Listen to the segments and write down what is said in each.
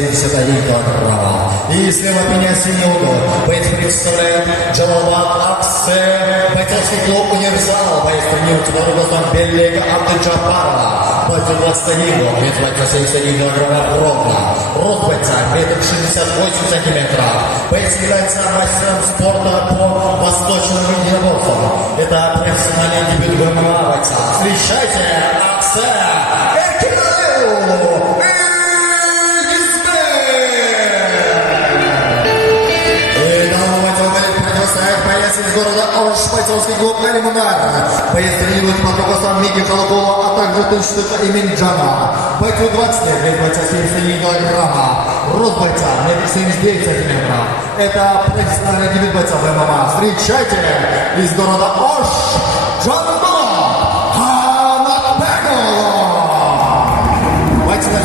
71 килограмма. И слева от меня синий угол. Боец представляет Джалават Аксе. Бойцовский клуб «Универсал». Боец тренирует Рустам Беллега Абдуджабарова. Бойцу 21 год. Вес бойца 71 килограмма ровно. Рост бойца 1,68 сантиметров. Боец является мастером спорта по восточным единоборствам. Это профессиональный дебют ГМА бойца. Встречайте Аксе Экилу! Из города Ош, бойцовский клуб «Элимунар». Боец тренирует под руководством Мики Холокова, а также Тынштыка и Минджана. Бойцу 20 лет, вес бойца 71 килограмма. Рост бойца 1,79 сантиметров. Это профессиональный дебют бойца в ММА. Встречайте из города Ош, Джанбо Ханатбекова. Бойцы на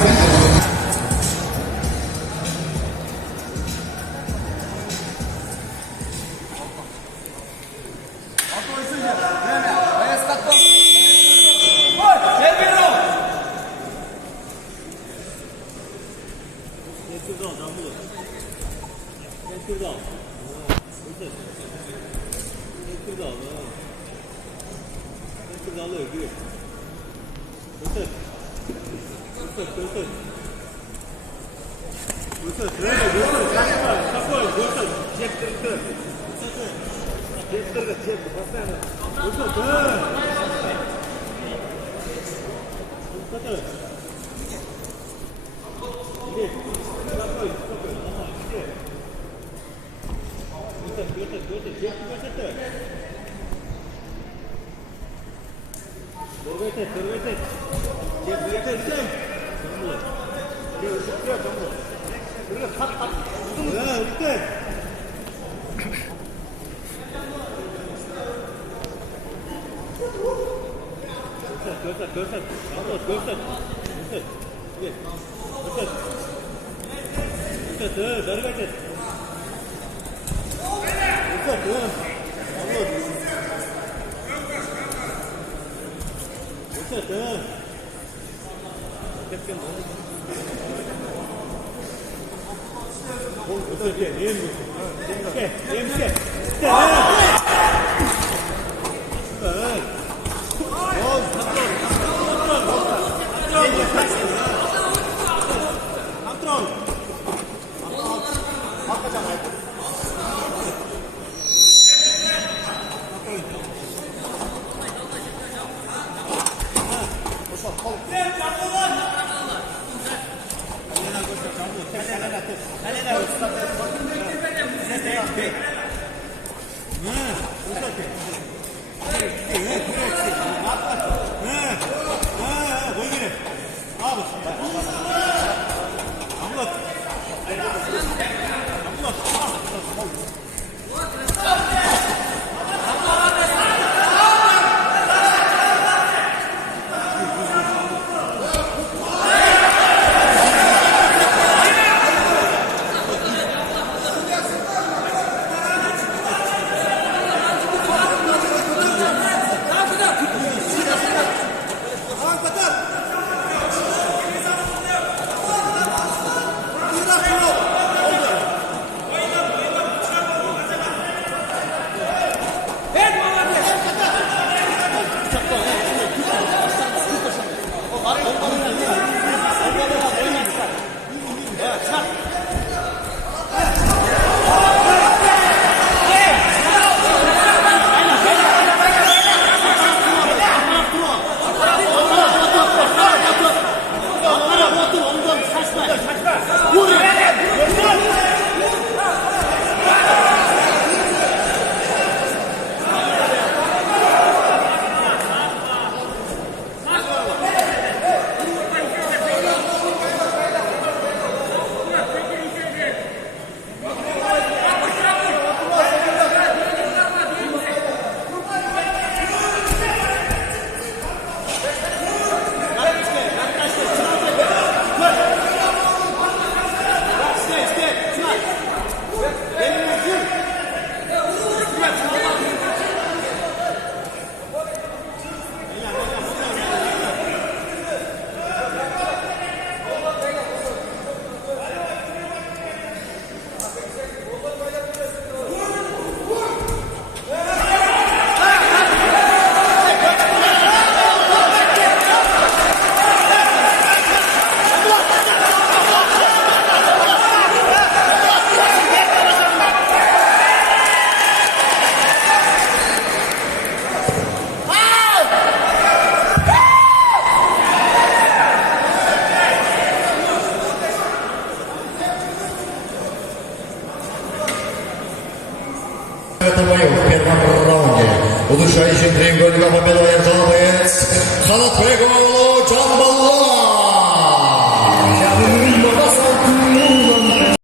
это бою в первом раунде. Удушающим треугольником победу одержал боец Халатбеков